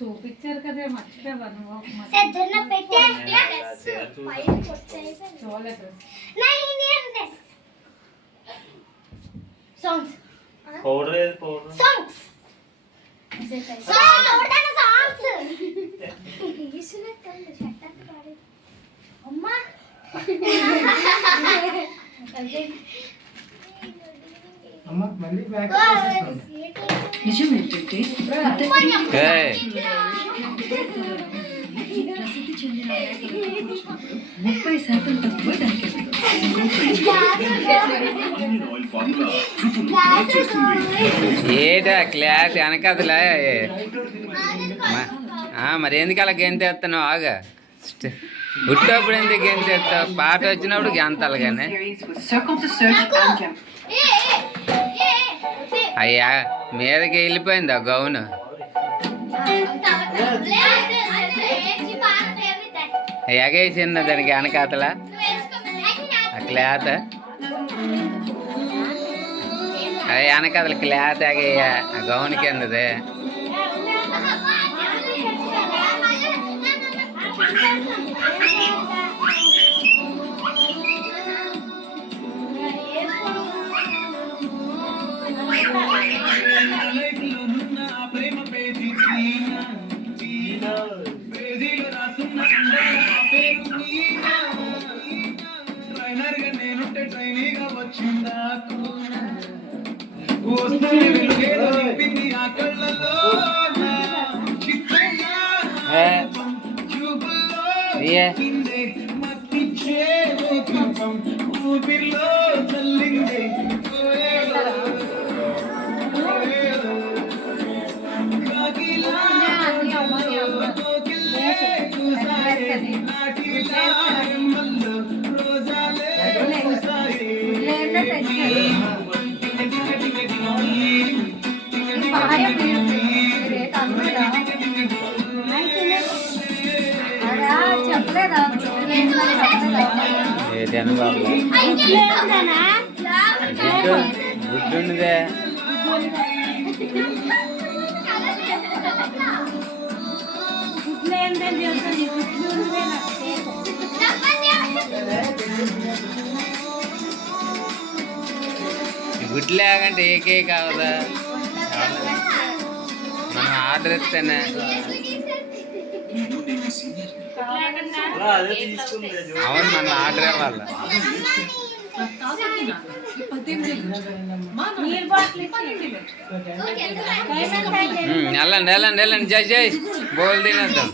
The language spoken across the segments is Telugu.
చూపించారు కదా మర్చిపోయాను నిజం ఏంటంటే ప్రసిద్ధి చెందిన 30% తక్కువ దానికి ఏటా క్లాస్ వెనకదలే మరి ఎందుకు అలా గెంతేస్తున్నావు ఆగా పుట్టప్పుడు ఎందుకు గెంతేస్తావు పాట వచ్చినప్పుడు గెంతాలి కానీ అయ్యా మీదకి వెళ్ళిపోయింది ఆ గౌను ఎగేసింద దానికి వెనకాతల ఆ క్లాత్ అది వెనకాతల క్లాత్ ఎగయ్య ఆ గౌన్ కిందది ఏదైనా బాబు గుడ్డుండే గుడ్లు లేకంటే ఏకే కావదా మనం ఆర్డర్ ఇస్తేనే అవును మనం ఆర్డర్ ఇవ్వాలి వెళ్ళండి వెళ్ళండి వెళ్ళండి జై జై బోల్ తినేద్దాం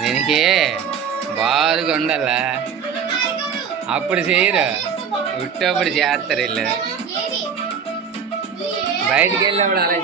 దీనికి బాగా ఉండాలా అప్పుడు చేయరు ఉట్టప్పుడు చేస్తారు వీళ్ళు బయటికి వెళ్ళినప్పుడు అలా